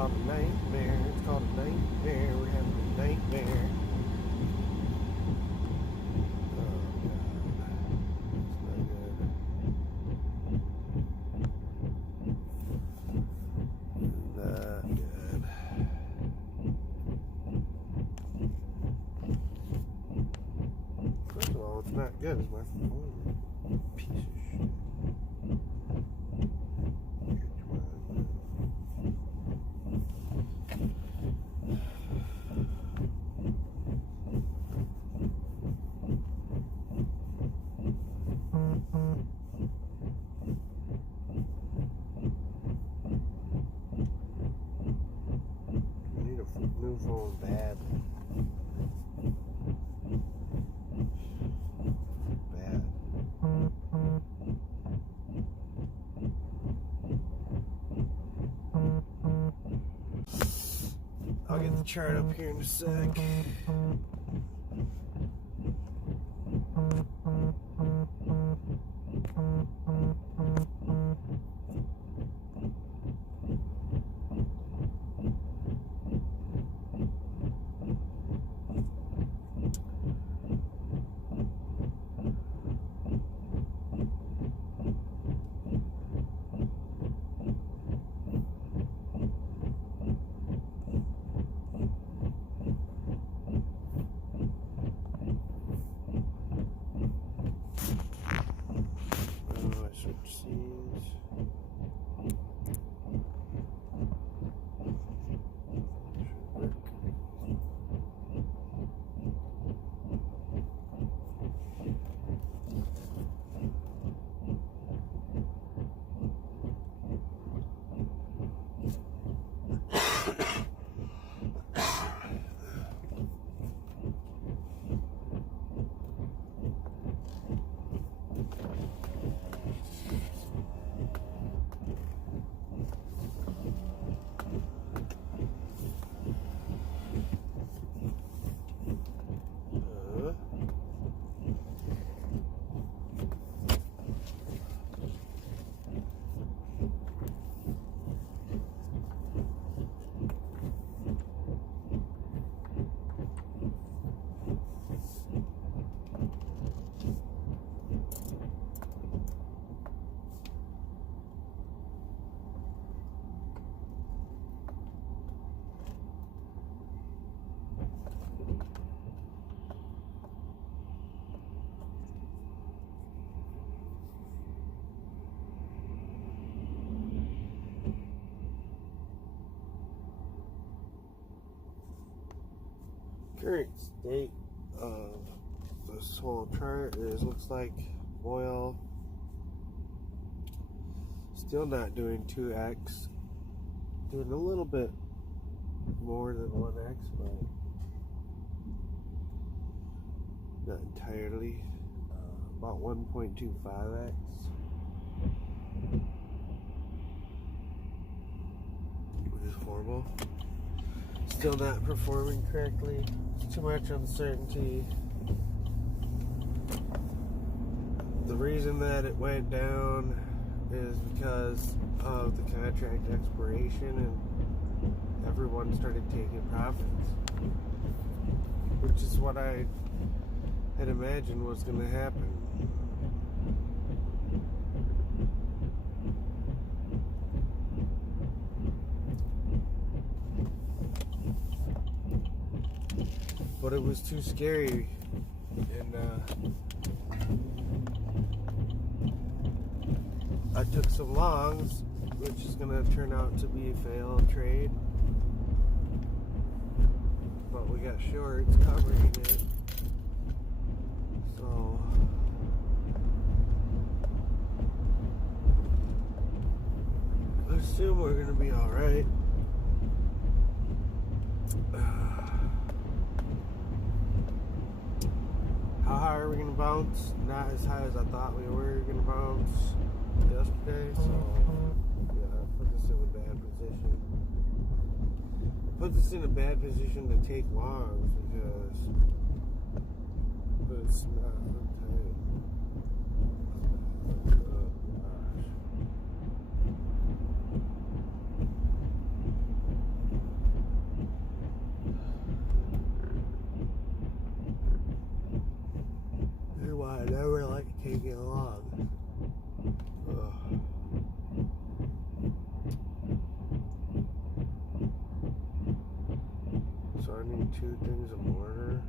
called a nightmare. It's called a nightmare. We're having a nightmare. Not good as my phone. Piece of shit. I need a new phone bad. I'll get the chart up here in a sec. Current state of this whole chart is looks like oil still not doing 2x, doing a little bit more than 1x, but not entirely. About 1.25x. Which is horrible. Still not performing correctly. Too much uncertainty. The reason that it went down is because of the contract expiration and everyone started taking profits, which is what I had imagined was going to happen. But it was too scary, and I took some longs, which is going to turn out to be a failed trade. But we got shorts covering it, so I assume we're going to be alright. How high are we going to bounce? Not as high as I thought we were going to bounce yesterday, so yeah, put this in a bad position. Put this in a bad position to take longs because it's not tight. Oh gosh. putting two things in order.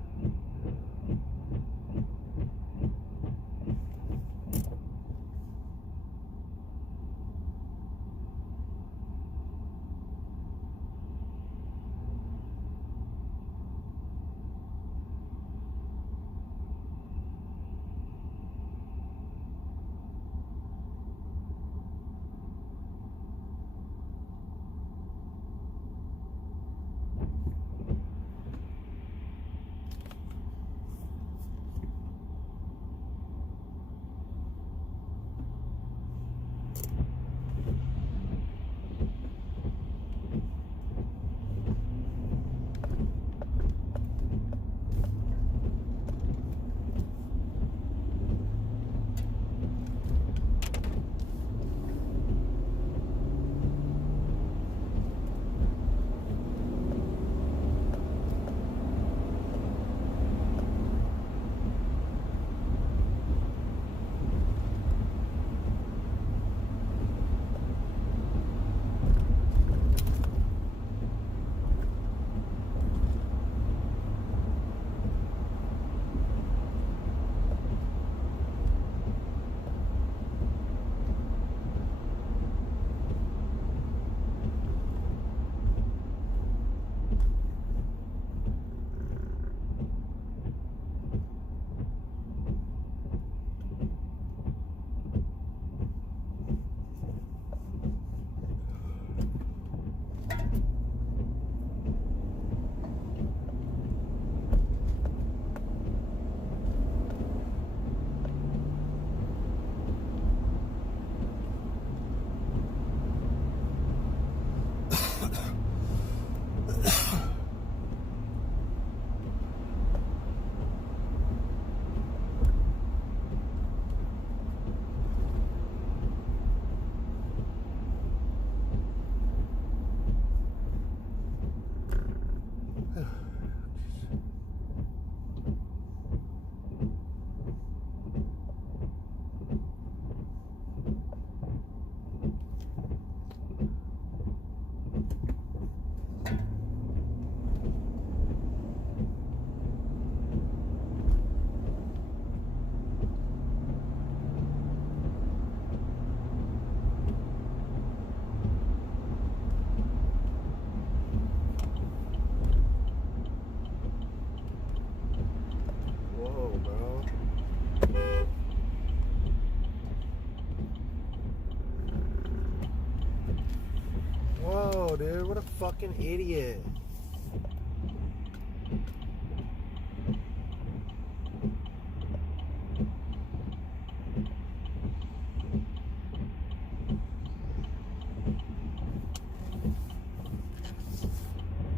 Dude, what a fucking idiot.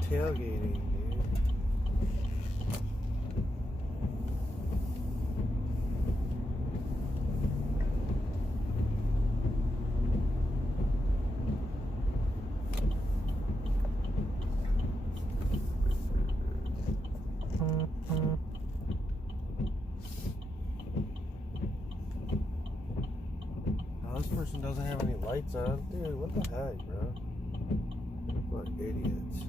Tailgating, dude. Oh, this person doesn't have any lights on. Dude, what the heck, bro? What idiots.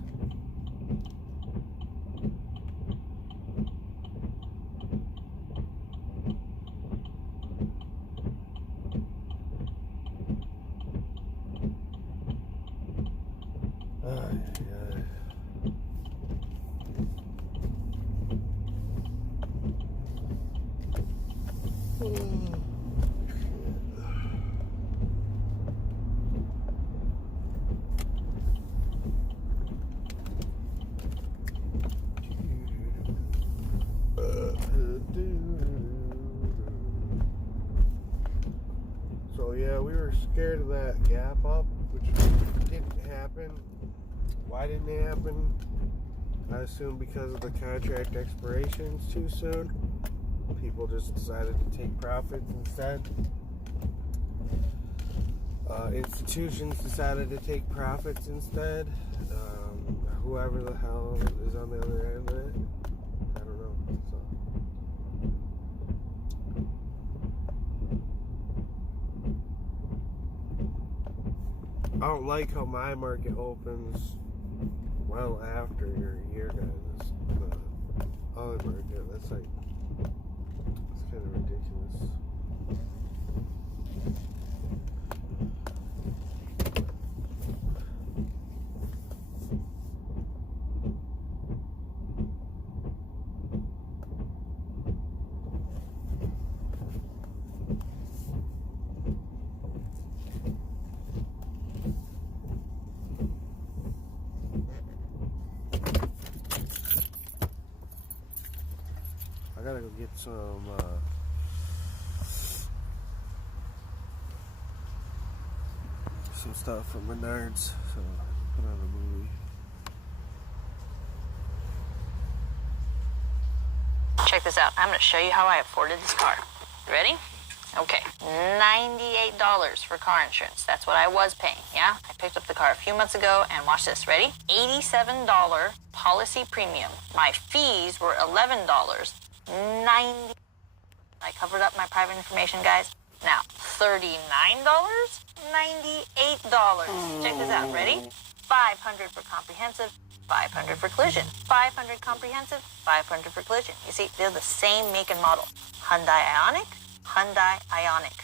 So yeah, we were scared of that gap up, which didn't happen. Why didn't it happen? I assume because of the contract expirations too soon. People just decided to take profits instead. Institutions decided to take profits instead. Whoever the hell is on the other end of it, I don't know. So. I don't like how my market opens well after your guys'. Olive market. That's kind of ridiculous. I gotta go get some stuff from Menards, so put on a movie. Check this out. I'm going to show you how I afforded this car. Ready? Okay. $98 for car insurance. That's what I was paying, yeah? I picked up the car a few months ago, and watch this. Ready? $87 policy premium. My fees were $11. $90. I covered up my private information, guys. Now, $39? $98. Check this out. Ready? $500 for comprehensive, $500 for collision, $500 comprehensive, $500 for collision. You see, they're the same make and model. Hyundai Ioniq, Hyundai Ioniq.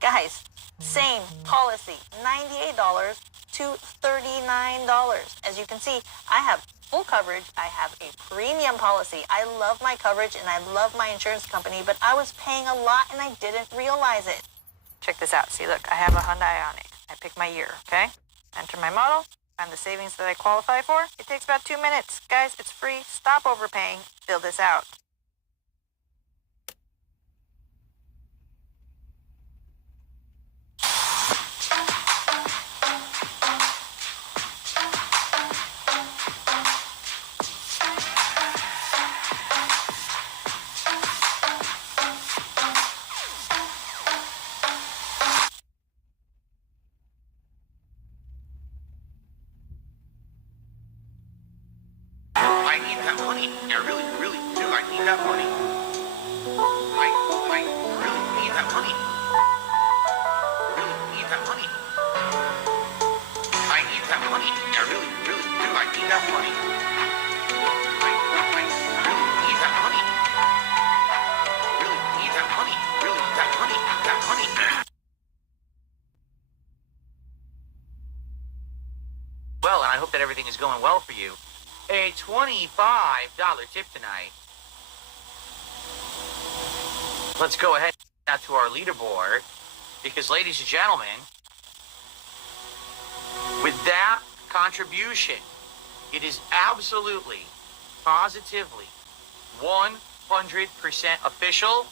Guys, same policy, $98 to $39. As you can see, I have full coverage. I have a premium policy. I love my coverage and I love my insurance company, but I was paying a lot and I didn't realize it. Check this out. See, look, I have a Hyundai Ioniq. I pick my year, okay? Enter my model. Find the savings that I qualify for. It takes about 2 minutes. Guys, it's free. Stop overpaying. Fill this out. I need that money. I really, really do. I need that money. I really need that money. Really need that money. I need that money. I really, really do. I need that money. I really need that money. Really need that money. Really need that money. That money. Well, and I hope that everything is going well for you. A $25 tip tonight. Let's go ahead now to our leaderboard, because, ladies and gentlemen, with that contribution, it is absolutely, positively, 100% official.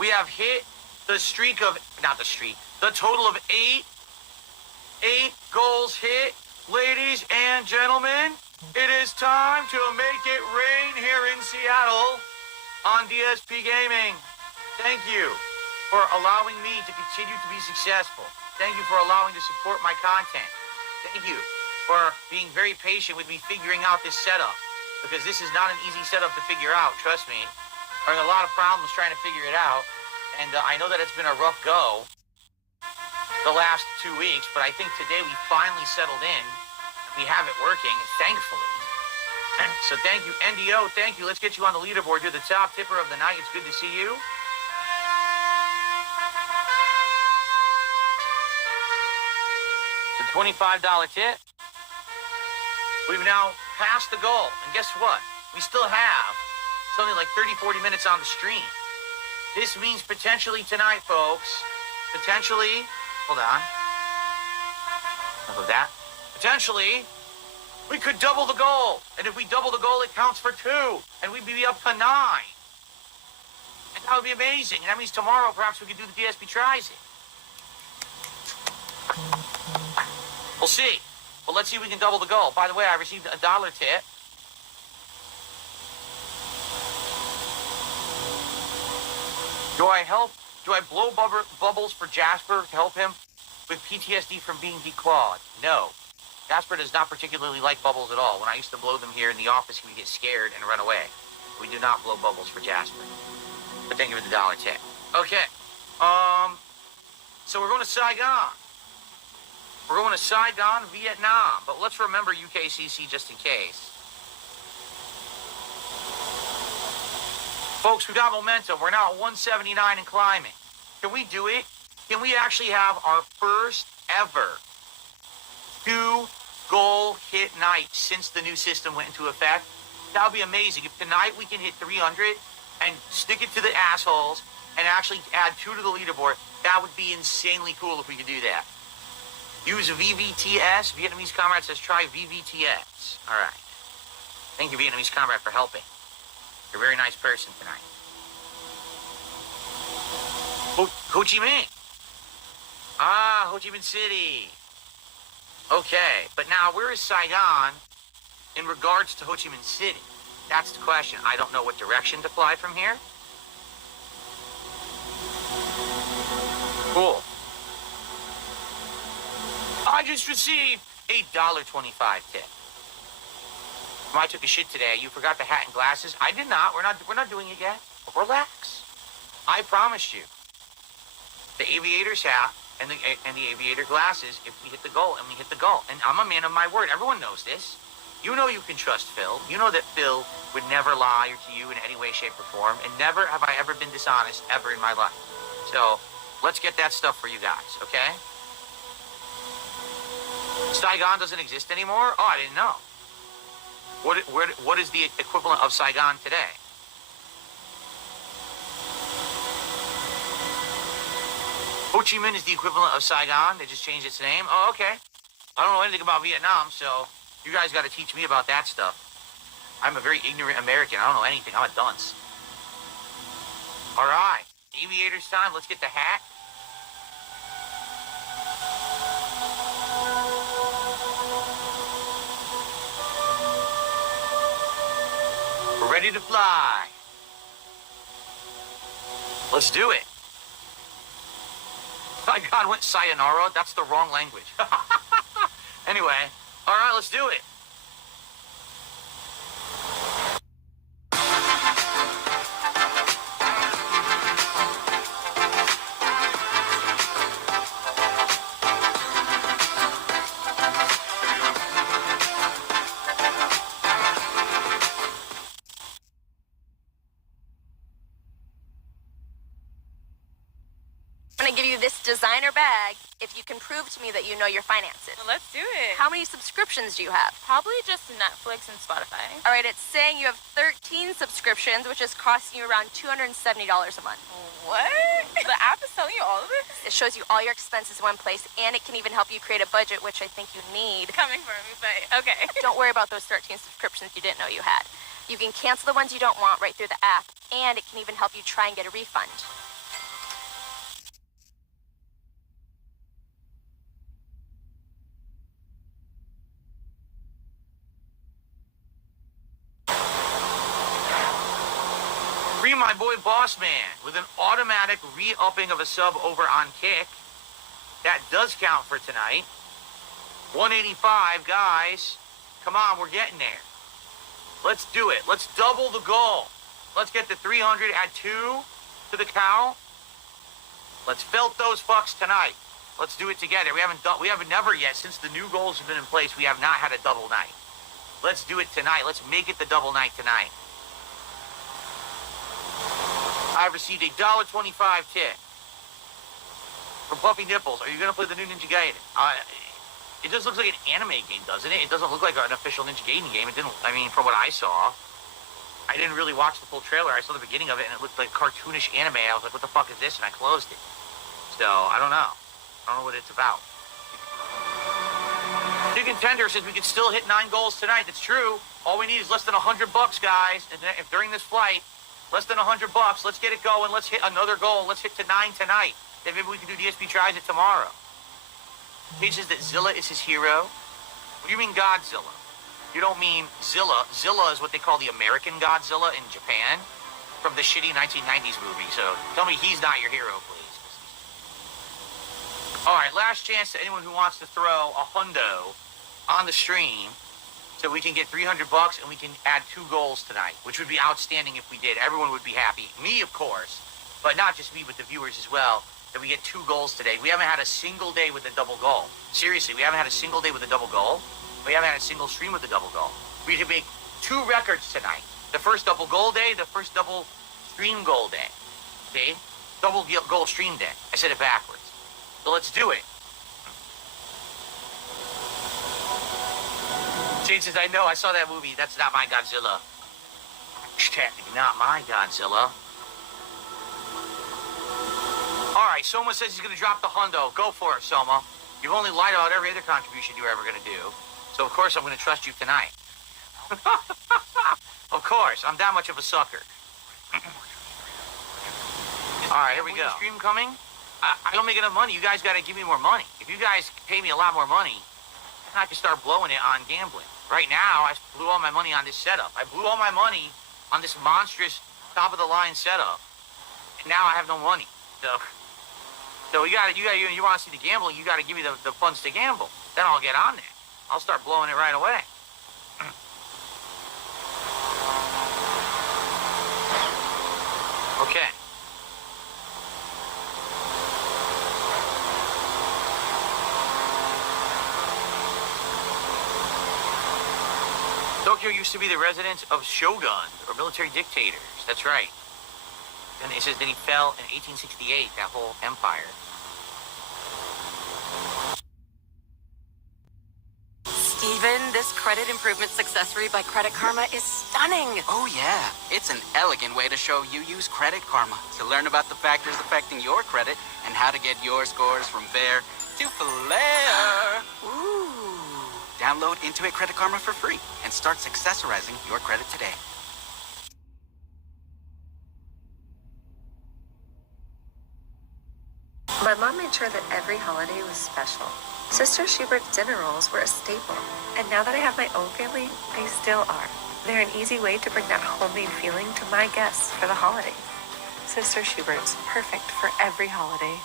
We have hit the streak of, the total of eight goals hit. Ladies and gentlemen, it is time to make it rain here in Seattle on DSP Gaming. Thank you for allowing me to continue to be successful. Thank you for allowing to support my content. Thank you for being very patient with me figuring out this setup, because this is not an easy setup to figure out, trust me. I'm having a lot of problems trying to figure it out, and I know that it's been a rough go the last 2 weeks, but I think today we finally settled in. We have it working, thankfully. So thank you, NDO, thank you. Let's get you on the leaderboard. You're the top tipper of the night. It's good to see you. It's a $25 tip. We've now passed the goal. And guess what? We still have something like 30, 40 minutes on the stream. This means potentially tonight, folks, hold on. Enough of that. Potentially, we could double the goal. And if we double the goal, it counts for 2. And we'd be up to 9. And that would be amazing. And that means tomorrow, perhaps we could do the DSP Tries It. We'll see. But let's see if we can double the goal. By the way, I received a $1 tip. Do I blow bubbles for Jasper to help him with PTSD from being declawed? No. Jasper does not particularly like bubbles at all. When I used to blow them here in the office, he would get scared and run away. We do not blow bubbles for Jasper. But thank you for the $1 tip. Okay. So we're going to Saigon. We're going to Saigon, Vietnam. But let's remember UKCC just in case. Folks, we got momentum. We're now at 179 and climbing. Can we do it? Can we actually have our first ever 2-goal hit night since the new system went into effect? That would be amazing. If tonight we can hit 300 and stick it to the assholes and actually add 2 to the leaderboard, that would be insanely cool if we could do that. Use VVTS. Vietnamese comrade says try VVTS. All right. Thank you, Vietnamese comrade, for helping. You're a very nice person tonight. Ho Chi Minh. Ah, Ho Chi Minh City. Okay, but now where is Saigon in regards to Ho Chi Minh City? That's the question. I don't know what direction to fly from here. Cool. I just received a $1.25 tip. I took a shit today. You forgot the hat and glasses. I did not. We're not doing it yet. Relax. I promised you. The aviator's hat and the aviator glasses if we hit the goal, and we hit the goal. And I'm a man of my word. Everyone knows this. You know you can trust Phil. You know that Phil would never lie to you in any way, shape, or form. And never have I ever been dishonest ever in my life. So let's get that stuff for you guys, okay? Saigon doesn't exist anymore? Oh, I didn't know. What is the equivalent of Saigon today? Ho Chi Minh is the equivalent of Saigon. They just changed its name. Oh, okay. I don't know anything about Vietnam, so you guys got to teach me about that stuff. I'm a very ignorant American. I don't know anything. I'm a dunce. All right. Aviator's time. Let's get the hat. We're ready to fly. Let's do it. My God, went sayonara? That's the wrong language. Anyway, all right, let's do it. I'm gonna give you this designer bag if you can prove to me that you know your finances. Well, let's do it. How many subscriptions do you have? Probably just Netflix and Spotify. All right, it's saying you have 13 subscriptions, which is costing you around $270 a month. What? The app is telling you all of this? It shows you all your expenses in one place, and it can even help you create a budget, which I think you need. Coming for me, but okay. Don't worry about those 13 subscriptions you didn't know you had. You can cancel the ones you don't want right through the app, and it can even help you try and get a refund. My boy Boss Man with an automatic re-upping of a sub over on Kick. That does count for tonight. 185, guys. Come on, we're getting there. Let's do it. Let's double the goal. Let's get the 300, add 2 to the cow. Let's felt those fucks tonight. Let's do it together. We haven't never yet, since the new goals have been in place, we have not had a double night. Let's do it tonight. Let's make it the double night tonight. I've received a $1.25 tip from Puffy Nipples. Are you going to play the new Ninja Gaiden? It just looks like an anime game, doesn't it? It doesn't look like an official Ninja Gaiden game. It didn't, I mean, from what I saw. I didn't really watch the full trailer. I saw the beginning of it, and it looked like cartoonish anime. I was like, what the fuck is this? And I closed it. So, I don't know. I don't know what it's about. Chicken Tender says we can still hit 9 goals tonight. That's true. All we need is less than $100, guys. And if during this flight, less than $100, let's get it going. Let's hit another goal. Let's hit to 9 tonight. Then maybe we can do DSP Tries It tomorrow. He says that Zilla is his hero. What do you mean Godzilla? You don't mean Zilla. Zilla is what they call the American Godzilla in Japan from the shitty 1990s movie. So tell me he's not your hero, please. All right, last chance to anyone who wants to throw a hundo on the stream, so we can get $300 and we can add 2 goals tonight, which would be outstanding if we did. Everyone would be happy. Me, of course, but not just me, but the viewers as well, that we get 2 goals today. We haven't had a single day with a double goal. Seriously, we haven't had a single day with a double goal. We haven't had a single stream with a double goal. We could make 2 records tonight. The first double goal day, the first double stream goal day. See? Double goal stream day. I said it backwards. So let's do it. Jade says, I know, I saw that movie. That's not my Godzilla. Not my Godzilla. All right, Soma says he's going to drop the hundo. Go for it, Soma. You've only lied about every other contribution you were ever going to do. So, of course, I'm going to trust you tonight. Of course, I'm that much of a sucker. All right, here we go. Stream coming? I don't make enough money. You guys got to give me more money. If you guys pay me a lot more money, I can start blowing it on gambling. Right now, I blew all my money on this setup. I blew all my money on this monstrous top-of-the-line setup. And now I have no money. So you want to see the gambling, you got to give me the funds to gamble. Then I'll get on there. I'll start blowing it right away. Okay. Tokyo used to be the residence of shoguns, or military dictators. That's right. And it says that he fell in 1868, that whole empire. Steven, this credit improvements accessory by Credit Karma is stunning. Oh yeah, it's an elegant way to show you use Credit Karma to learn about the factors affecting your credit and how to get your scores from fair to flair. Ooh. Download Intuit Credit Karma for free and start accessorizing your credit today. My mom made sure that every holiday was special. Sister Schubert's dinner rolls were a staple, and now that I have my own family, they still are. They're an easy way to bring that homemade feeling to my guests for the holidays. Sister Schubert's, perfect for every holiday.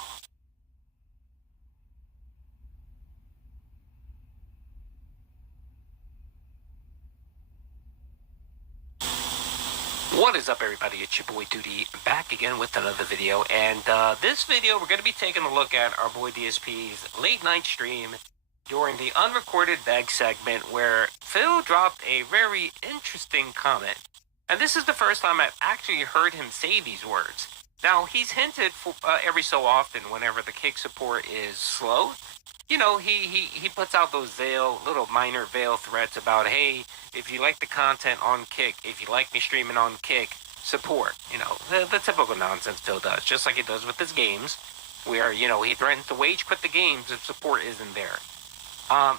What is up, everybody? It's your boy Duty, back again with another video. And this video, we're going to be taking a look at our boy DSP's late night stream during the unrecorded bag segment where Phil dropped a very interesting comment. And this is the first time I've actually heard him say these words. Now, he's hinted for, every so often whenever the kick support is slow. You know, he puts out those little minor veil threats about, hey, if you like the content on Kick, if you like me streaming on Kick, support. You know, the typical nonsense Phil does, just like he does with his games, where, you know, he threatens to wage quit the games if support isn't there.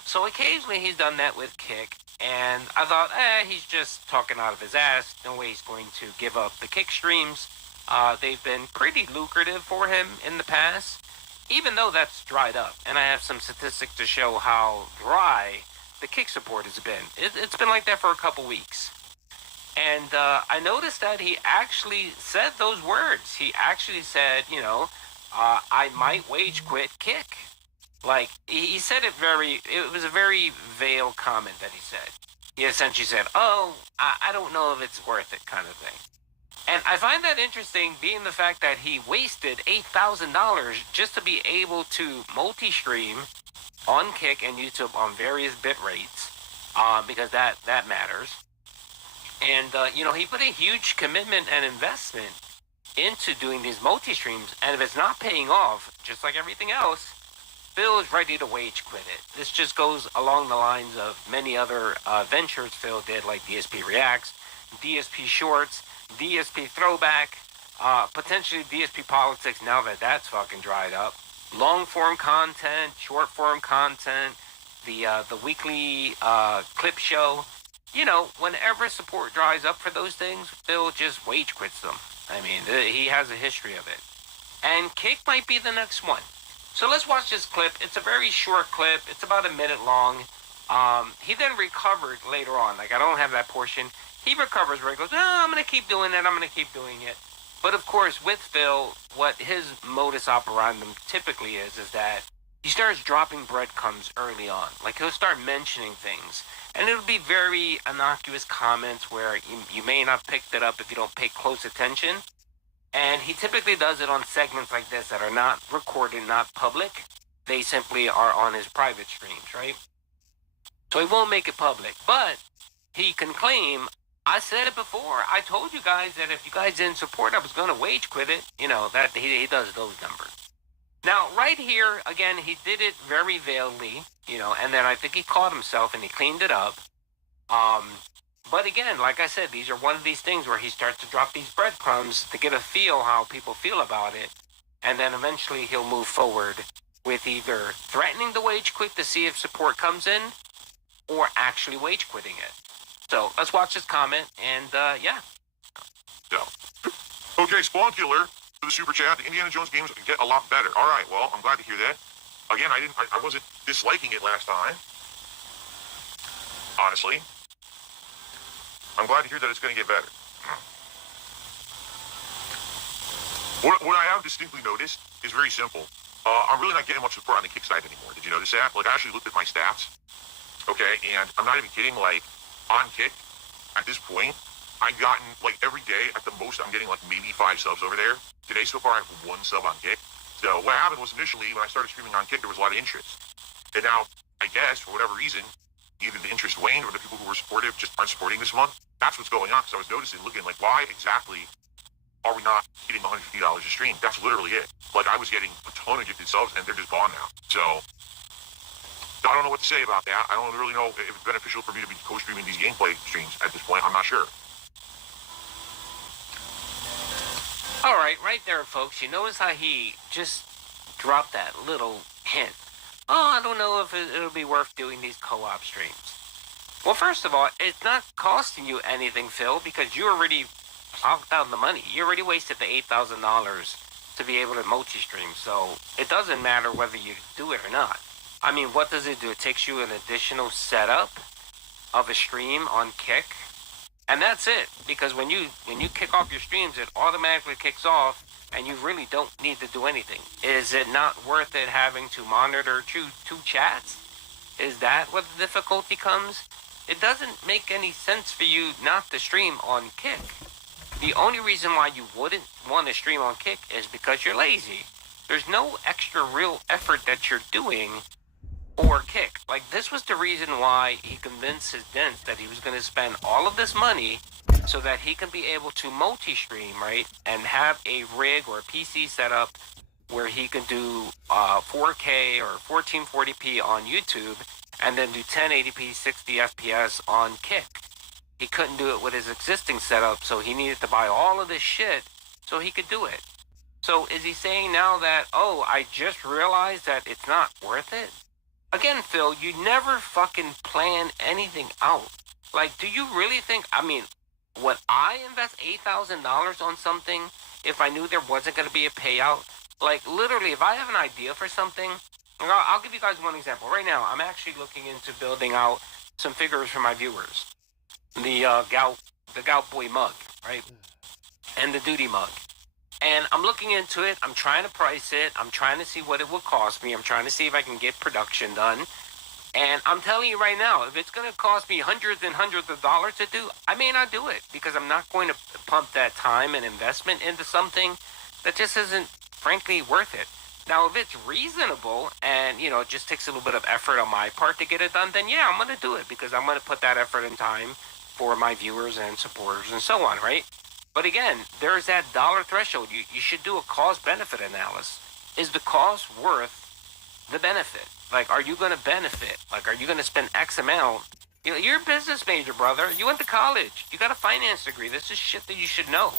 So occasionally he's done that with Kick, and I thought, he's just talking out of his ass. No way he's going to give up the Kick streams. They've been pretty lucrative for him in the past, even though that's dried up. And I have some statistics to show how dry the Kick support has been. It's been like that for a couple weeks. And I noticed that he actually said those words. He actually said, you know, I might wage quit Kick. Like, he said it was a very veiled comment that he said. He essentially said, oh, I don't know if it's worth it, kind of thing. And I find that interesting, being the fact that he wasted $8,000 just to be able to multi-stream on Kick and YouTube on various bit rates, because that matters. And, you know, he put a huge commitment and investment into doing these multi-streams, and if it's not paying off, just like everything else, Phil is ready to wage quit it. This just goes along the lines of many other ventures Phil did, like DSP Reacts, DSP Shorts, DSP Throwback, potentially DSP Politics now that that's fucking dried up. Long form content, short form content, the weekly clip show. You know, whenever support dries up for those things, Phil just wage quits them. I mean, he has a history of it. And Kick might be the next one. So let's watch this clip. It's a very short clip. It's about a minute long. He then recovered later on. Like, I don't have that portion. He recovers where he goes, no, I'm going to keep doing it. I'm going to keep doing it. But, of course, with Phil, what his modus operandi typically is that he starts dropping breadcrumbs early on. Like, he'll start mentioning things. And it'll be very innocuous comments where you may not pick it up if you don't pay close attention. And he typically does it on segments like this that are not recorded, not public. They simply are on his private streams, right? So he won't make it public. But he can claim, I said it before. I told you guys that if you guys didn't support, I was going to wage quit it. You know, that he does those numbers. Now, right here, again, he did it very veilingly, you know, and then I think he caught himself and he cleaned it up. But again, like I said, these are one of these things where he starts to drop these breadcrumbs to get a feel how people feel about it. And then eventually he'll move forward with either threatening the wage quit to see if support comes in or actually wage quitting it. So let's watch this comment and yeah. So, okay, Spawn Killer for the super chat. The Indiana Jones games get a lot better. All right, well, I'm glad to hear that. Again, I wasn't disliking it last time. Honestly, I'm glad to hear that it's going to get better. What I have distinctly noticed is very simple. I'm really not getting much support on the kick side anymore. Did you notice that? Like, I actually looked at my stats. Okay, and I'm not even kidding. Like, on kick, at this point, I've gotten, like, every day, at the most, I'm getting, like, maybe 5 subs over there. Today, so far, I have 1 sub on kick. So, what happened was, initially, when I started streaming on kick, there was a lot of interest. And now, I guess, for whatever reason, either the interest waned or the people who were supportive just aren't supporting this month. That's what's going on, because I was noticing, looking, like, why exactly are we not getting $150 a stream? That's literally it. Like, I was getting a ton of gifted subs, and they're just gone now. So, I don't know what to say about that. I don't really know if it's beneficial for me to be co-streaming these gameplay streams at this point. I'm not sure. All right, right there, folks. You notice how he just dropped that little hint. Oh, I don't know if it'll be worth doing these co-op streams. Well, first of all, it's not costing you anything, Phil, because you already plonked out the money. You already wasted the $8,000 to be able to multi-stream, so it doesn't matter whether you do it or not. I mean, what does it do? It takes you an additional setup of a stream on Kick, and that's it. Because when you kick off your streams, it automatically kicks off, and you really don't need to do anything. Is it not worth it having to monitor two chats? Is that where the difficulty comes? It doesn't make any sense for you not to stream on Kick. The only reason why you wouldn't want to stream on Kick is because you're lazy. There's no extra real effort that you're doing or Kick. Like, this was the reason why he convinced his dents that he was going to spend all of this money so that he can be able to multi-stream, right? And have a rig or a PC set up where he can do 4K or 1440p on YouTube and then do 1080p 60 FPS on Kick. He couldn't do it with his existing setup, so he needed to buy all of this shit so he could do it. So is he saying now that, oh, I just realized that it's not worth it? Again, Phil, you never fucking plan anything out. Like, do you really think, I mean, would I invest $8,000 on something if I knew there wasn't going to be a payout? Like, literally, if I have an idea for something, I'll give you guys one example. Right now, I'm actually looking into building out some figures for my viewers. The Gout Boy mug, right? And the Duty mug. And I'm looking into it. I'm trying to price it. I'm trying to see what it would cost me. I'm trying to see if I can get production done. And I'm telling you right now, if it's going to cost me hundreds and hundreds of dollars to do, I may not do it because I'm not going to pump that time and investment into something that just isn't, frankly, worth it. Now, if it's reasonable and, you know, it just takes a little bit of effort on my part to get it done, then yeah, I'm going to do it because I'm going to put that effort and time for my viewers and supporters and so on, right? But again, there's that dollar threshold. You should do a cost-benefit analysis. Is the cost worth the benefit? Like, are you going to benefit? Like, are you going to spend X amount? You know, you're a business major, brother. You went to college. You got a finance degree. This is shit that you should know.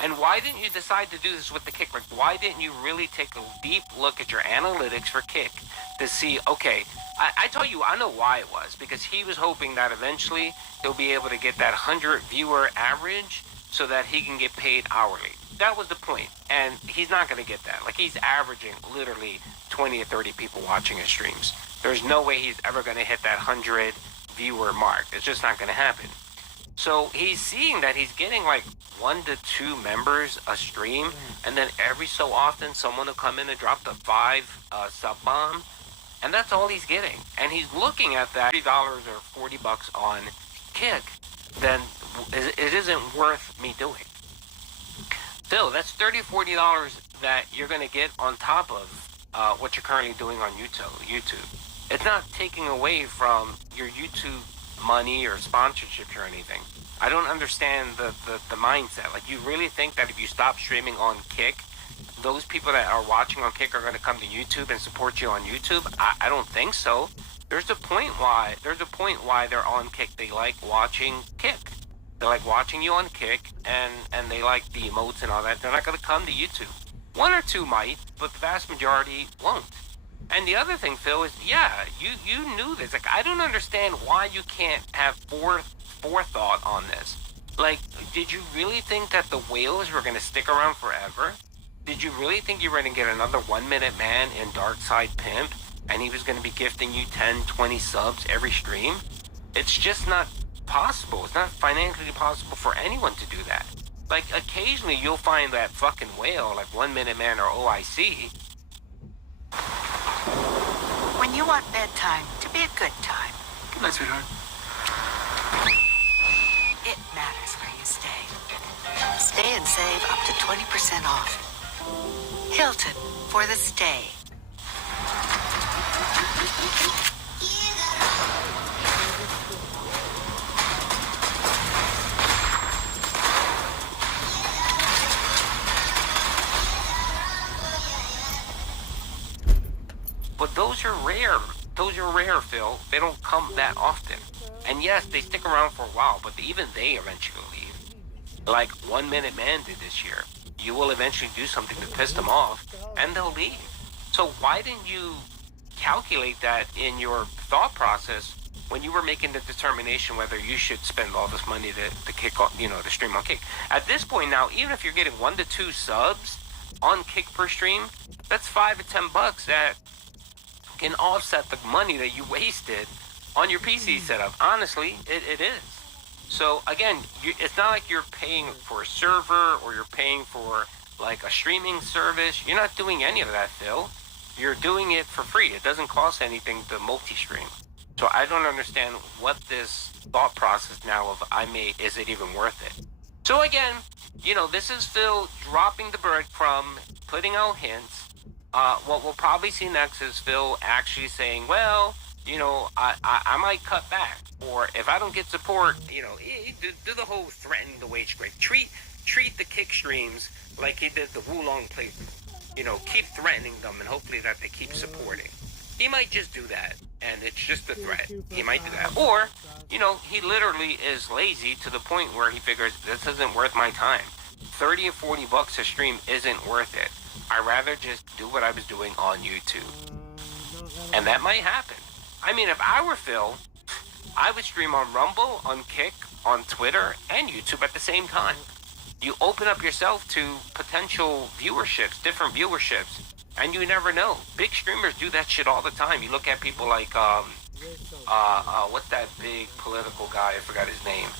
And why didn't you decide to do this with the Kick? Like, why didn't you really take a deep look at your analytics for Kick to see, okay, I tell you, I know why it was. Because he was hoping that eventually he'll be able to get that 100 viewer average so that he can get paid hourly. That was the point. And he's not going to get that. Like, he's averaging literally 20 or 30 people watching his streams. There's no way he's ever going to hit that 100 viewer mark. It's just not going to happen. So he's seeing that he's getting like 1 to 2 members a stream, and then every so often someone will come in and drop the 5 sub bomb, and that's all he's getting. And he's looking at that $30 or $40 on Kick, then it isn't worth me doing. Still, that's $30, $40 that you're going to get on top of what you're currently doing on YouTube. It's not taking away from your YouTube money or sponsorships or anything. I don't understand the mindset. Like, you really think that if you stop streaming on Kick, those people that are watching on Kick are going to come to YouTube and support you on YouTube? I don't think so. There's a point why they're on Kick. They like watching Kick. They like watching you on Kick, and they like the emotes and all that. They're not going to come to YouTube. One or two might, but the vast majority won't. And the other thing, Phil, is, yeah, you knew this. Like, I don't understand why you can't have forethought on this. Like, did you really think that the whales were going to stick around forever? Did you really think you were going to get another 1 Minute Man in Dark Side Pimp, and he was going to be gifting you 10, 20 subs every stream? It's just not possible. It's not financially possible for anyone to do that. Like, occasionally you'll find that fucking whale, like 1 Minute Man or OIC. When you want bedtime to be a good time. Good night, sweetheart. It matters where you stay. Stay and save up to 20% off. Hilton for the stay. But those are rare. Those are rare, Phil. They don't come that often. And yes, they stick around for a while, but even they eventually leave. Like 1 Minute Man did this year. You will eventually do something to piss them off, and they'll leave. So why didn't you calculate that in your thought process when you were making the determination whether you should spend all this money to kick off, to stream on Kick? At this point now, even if you're getting 1 to 2 subs on Kick per stream, that's $5 to $10 that can offset the money that you wasted on your PC setup. Honestly, it is. So again, it's not like you're paying for a server or you're paying for like a streaming service. You're not doing any of that, Phil. You're doing it for free. It doesn't cost anything to multi-stream. So I don't understand what this thought process now of is it even worth it? So again, this is Phil dropping the breadcrumb, putting out hints. What we'll probably see next is Phil actually saying, well, I might cut back, or if I don't get support, do the whole threaten the wage break. Treat the Kick streams like he did the Wulong playthrough. Keep threatening them, and hopefully that they keep supporting. He might just do that, and it's just a threat. He might do that, or he literally is lazy to the point where he figures this isn't worth my time. $30 or $40 a stream isn't worth it. I'd rather just do what I was doing on YouTube, and that might happen. I mean, if I were Phil, I would stream on Rumble, on Kick, on Twitter, and YouTube at the same time. You open up yourself to potential viewerships, different viewerships, and you never know. Big streamers do that shit all the time. You look at people like, what's that big political guy? I forgot his name.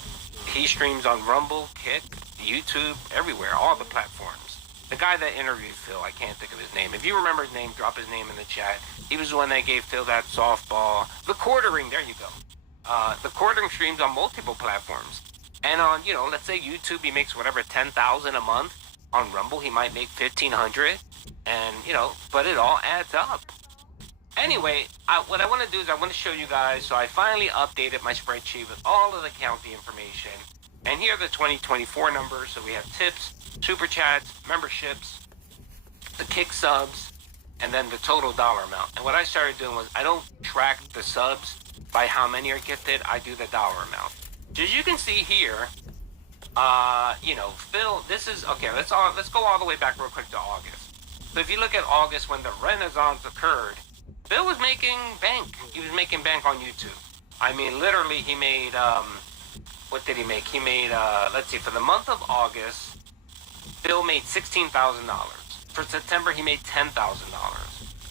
He streams on Rumble, Kick, YouTube, everywhere, all the platforms. The guy that interviewed Phil, I can't think of his name. If you remember his name, drop his name in the chat. He was the one that gave Phil that softball. The quartering, there you go. The quartering streams on multiple platforms. And on, let's say YouTube, he makes whatever, $10,000 a month. On Rumble, he might make $1,500. And, but it all adds up. Anyway, what I want to do is I want to show you guys. So I finally updated my spreadsheet with all of the county information. And here are the 2024 numbers. So we have tips, super chats, memberships, the Kick subs, and then the total dollar amount. And what I started doing was I don't track the subs by how many are gifted. I do the dollar amount. So as you can see here, Phil, this is okay. Let's go all the way back real quick to August. So if you look at August when the Renaissance occurred, Phil was making bank. He was making bank on YouTube. I mean, literally, he made what did he make? He made let's see, for the month of August, Phil made $16,000. For September, he made $10,000.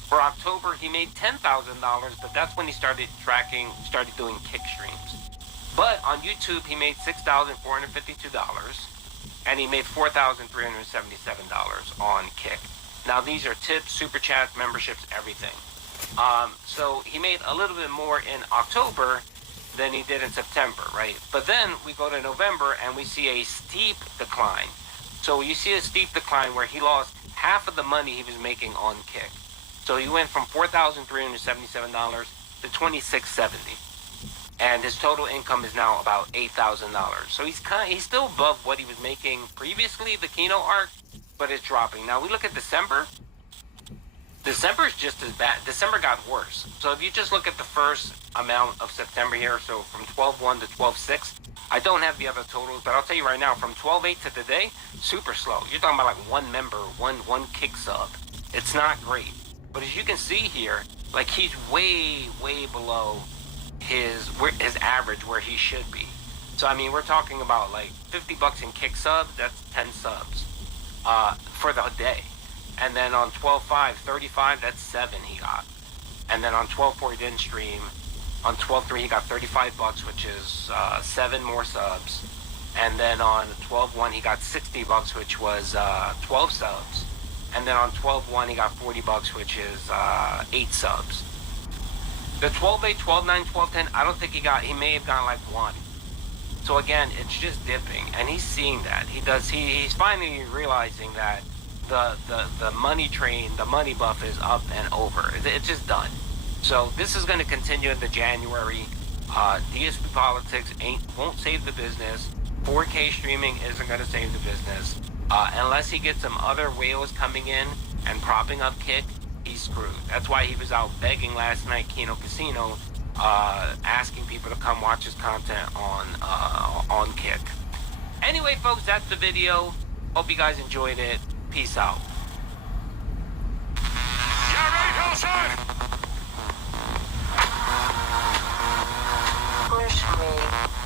For October, he made $10,000, but that's when he started doing Kick streams. But on YouTube, he made $6,452, and he made $4,377 on Kick. Now, these are tips, super chats, memberships, everything. So he made a little bit more in October than he did in September, right? But then we go to November, and we see a steep decline. So you see a steep decline where he lost half of the money he was making on Kick. So he went from $4,377 to $2,670. and his total income is now about $8,000. So he's still above what he was making previously, the Keno arc, but it's dropping. Now we look at December. December is just as bad. December got worse. So if you just look at the first amount of September here, so from 12/1 to 12/6, I don't have the other totals, but I'll tell you right now, from 12/8 to today, super slow. You're talking about like one member, one kick sub. It's not great. But as you can see here, like he's way below his average where he should be. So I mean, we're talking about like $50 in kick subs. That's 10 subs for the day. And then on 12/5, 35, that's 7 he got. And then on 12/4 he didn't stream. On 12/3 he got $35, which is 7 more subs. And then on 12/1 he got $60, which was 12 subs. And then on 12/1 he got $40, which is 8 subs. The 12/8, 12/9, 12/10, I don't think he may have gotten like 1. So again, it's just dipping, and he's seeing that. He's finally realizing that the money train, the money buff is up and over. It's just done. So this is going to continue into January. DSP politics won't save the business. 4K streaming isn't going to save the business. Unless he gets some other whales coming in and propping up Kick, he's screwed. That's why he was out begging last night, Keno Casino, asking people to come watch his content on Kick. Anyway, folks, that's the video. Hope you guys enjoyed it. Peace out. Yeah, right, Hillside! Push me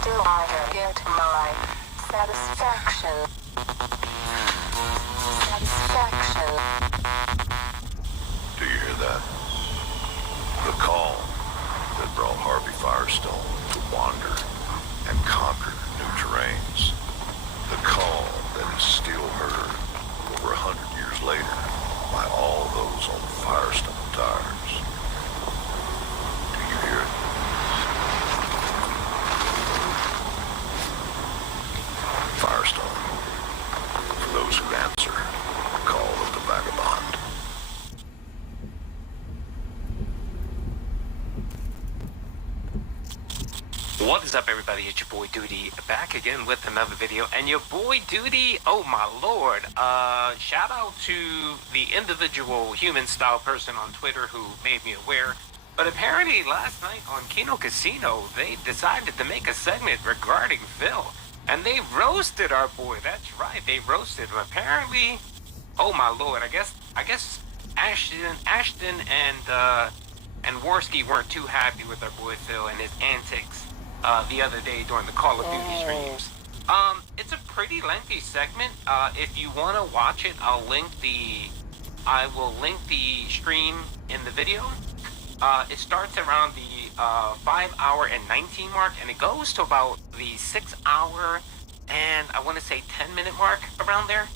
till I get my satisfaction. Do you hear that? The call that brought Harvey Firestone to wander and conquer new terrains. The call that is still heard over 100 years later by all those on Firestone tires. Do you hear it? Firestone. For those who answer, the call of the vagabond. What is up, everybody? It's your boy Duty, back again with another video. And your boy Duty, oh my lord, shout out to the individual human-style person on Twitter who made me aware. But apparently last night on Keno Casino, they decided to make a segment regarding Phil. And they roasted our boy. That's right, they roasted him. Apparently, oh my lord, I guess Ashton and Worski weren't too happy with our boy Phil and his antics the other day during the Call of Duty streams. It's a pretty lengthy segment. If you want to watch it, I will link the stream in the video. It starts around the 5 hour and 19 mark, and it goes to about the 6 hour and I want to say 10-minute mark around there.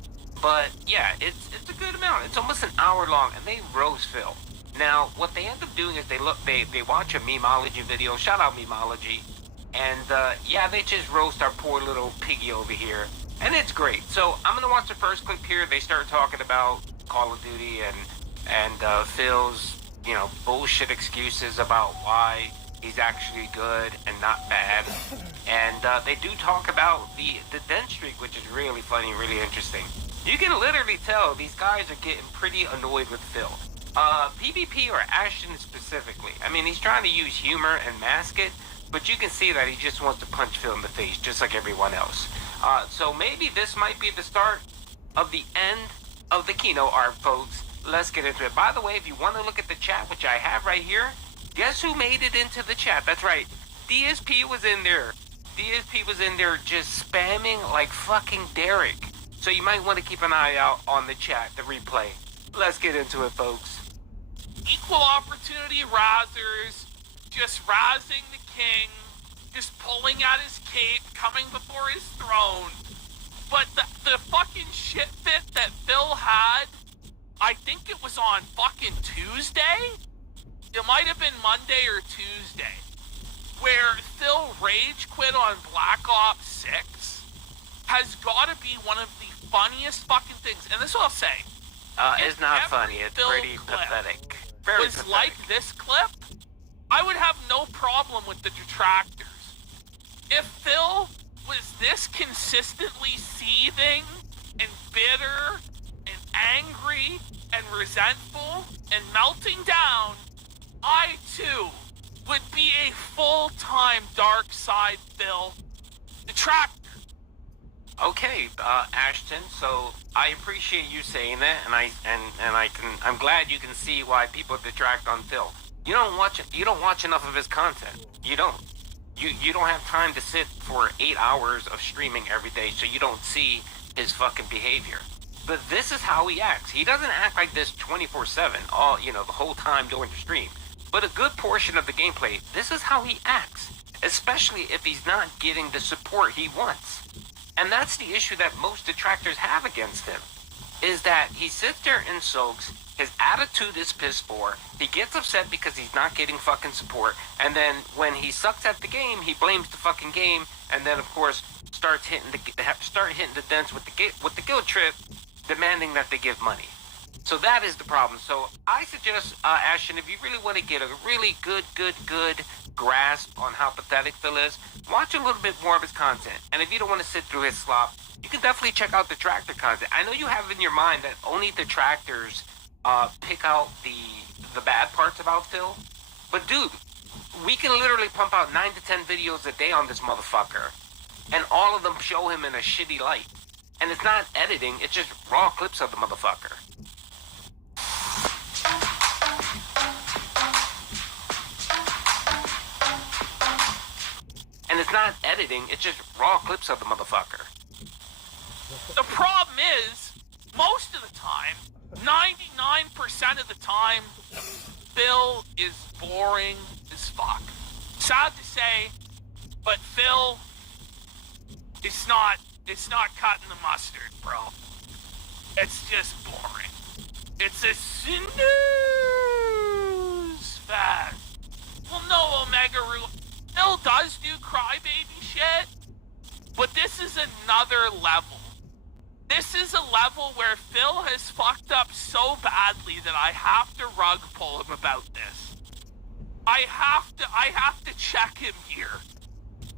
But yeah, it's a good amount. It's almost an hour long, and they roast Phil. Now, what they end up doing is they watch a memeology video. Shout out memeology. And yeah, they just roast our poor little piggy over here, and it's great. So I'm gonna watch the first clip here. They start talking about Call of Duty and Phil's, you know, bullshit excuses about why he's actually good and not bad. And they do talk about the dent streak, which is really funny, really interesting. You can literally tell these guys are getting pretty annoyed with Phil. PvP or Ashton specifically. I mean, he's trying to use humor and mask it, but you can see that he just wants to punch Phil in the face, just like everyone else. So maybe this might be the start of the end of the Keno arc, folks. Let's get into it. By the way, if you want to look at the chat, which I have right here, guess who made it into the chat? That's right. DSP was in there. DSP was in there just spamming like fucking Derek. So you might want to keep an eye out on the chat, the replay. Let's get into it, folks. Equal opportunity risers, just rising the king, just pulling out his cape, coming before his throne. But the fucking shit fit that Phil had, I think it was on fucking Tuesday? It might have been Monday or Tuesday, where Phil rage quit on Black Ops 6 has gotta be one of the funniest fucking things. And this is what I'll say. It's not funny. It's Phil pretty clip pathetic. Very was pathetic. like this clip, I would have no problem with the detractors. If Phil was this consistently seething and bitter and angry and resentful and melting down, I too would be a full-time dark side Phil detractor. Okay, Ashton. So I appreciate you saying that, I'm glad you can see why people detract on Phil. You don't watch enough of his content. You don't. You don't have time to sit for 8 hours of streaming every day, so you don't see his fucking behavior. But this is how he acts. He doesn't act like this 24/7, the whole time during the stream. But a good portion of the gameplay, this is how he acts, especially if he's not getting the support he wants. And that's the issue that most detractors have against him, is that he sits there and sulks, his attitude is piss poor, he gets upset because he's not getting fucking support, and then when he sucks at the game, he blames the fucking game, and then of course start hitting the dents with the guilt trip, demanding that they give money. So that is the problem. So I suggest, Ashton, if you really want to get a really good grasp on how pathetic Phil is, watch a little bit more of his content. And if you don't want to sit through his slop, you can definitely check out the detractor content. I know you have in your mind that only detractors pick out the bad parts about Phil, but dude, we can literally pump out 9 to 10 videos a day on this motherfucker, and all of them show him in a shitty light. And it's not editing, it's just raw clips of the motherfucker. And it's not editing, it's just raw clips of the motherfucker. The problem is, most of the time, 99% of the time, Phil is boring as fuck. Sad to say, but Phil, it's not cutting the mustard, bro. It's just boring. It's a snooze fest. Well, no, Omega Rule. Phil does do crybaby shit, but this is another level. This is a level where Phil has fucked up so badly that I have to rug pull him about this. I have to check him here.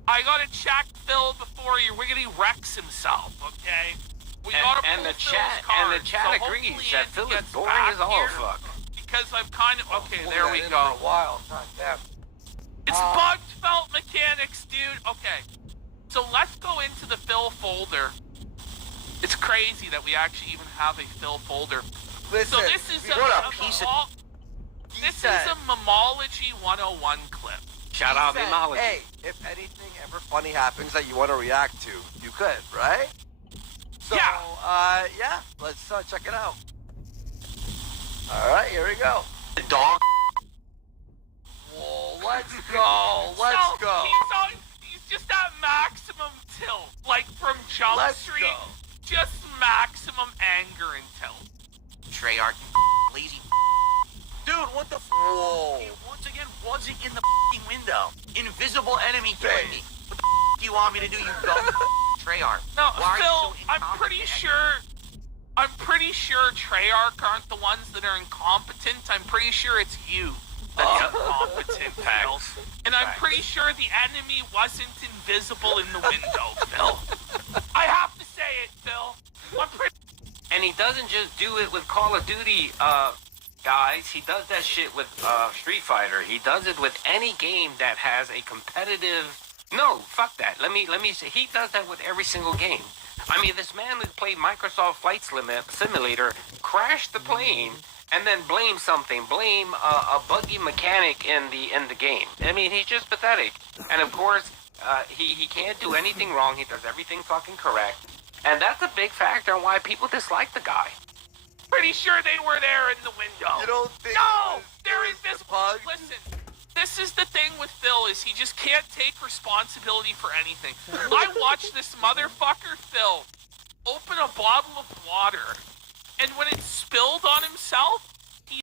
I gotta check Phil before he really wrecks himself, okay? We gotta pull the Phil's chat card, and the chat so agrees that Phil is gets boring back as all here, fuck. Because I'm kind of okay. There we go. For a while. God damn. It's bugged felt mechanics, dude. Okay, so let's go into the Phil folder. It's crazy that we actually even have a Phil folder. Listen, So this is what a piece of... This is a Memology 101 clip. Shout out said, Memology. hey, if anything ever funny happens that you want to react to, you could, right? So, yeah, let's check it out. All right, here we go. The dog. Whoa, let's go, let's go. He's just at maximum tilt, like from Jump Street. Go. Just maximum anger and tilt. Treyarch, lazy. Dude, what the Whoa. He once again wasn't in the window. Invisible enemy killing me. What the do you want me to do, you dumb Treyarch. No, Why are you Phil, so I'm pretty sure Treyarch aren't the ones that are incompetent. I'm pretty sure it's you that's incompetent, Phil. And I'm pretty sure the enemy wasn't invisible in the window, Phil. I have to say it, Phil. And he doesn't just do it with Call of Duty, guys. He does that shit with Street Fighter. He does it with any game that has a competitive... No, fuck that. Let me say, he does that with every single game. I mean, this man who played Microsoft Flight Simulator crashed the plane and then blame something. Blame a buggy mechanic in the game. I mean, he's just pathetic. And of course, he can't do anything wrong. He does everything fucking correct. And that's a big factor on why people dislike the guy. Pretty sure they were there in the window. You don't think... No! They're invisible. Pug? Listen, this is the thing with Phil, is he just can't take responsibility for anything. I watched this motherfucker, Phil, open a bottle of water, and when it spilled on himself,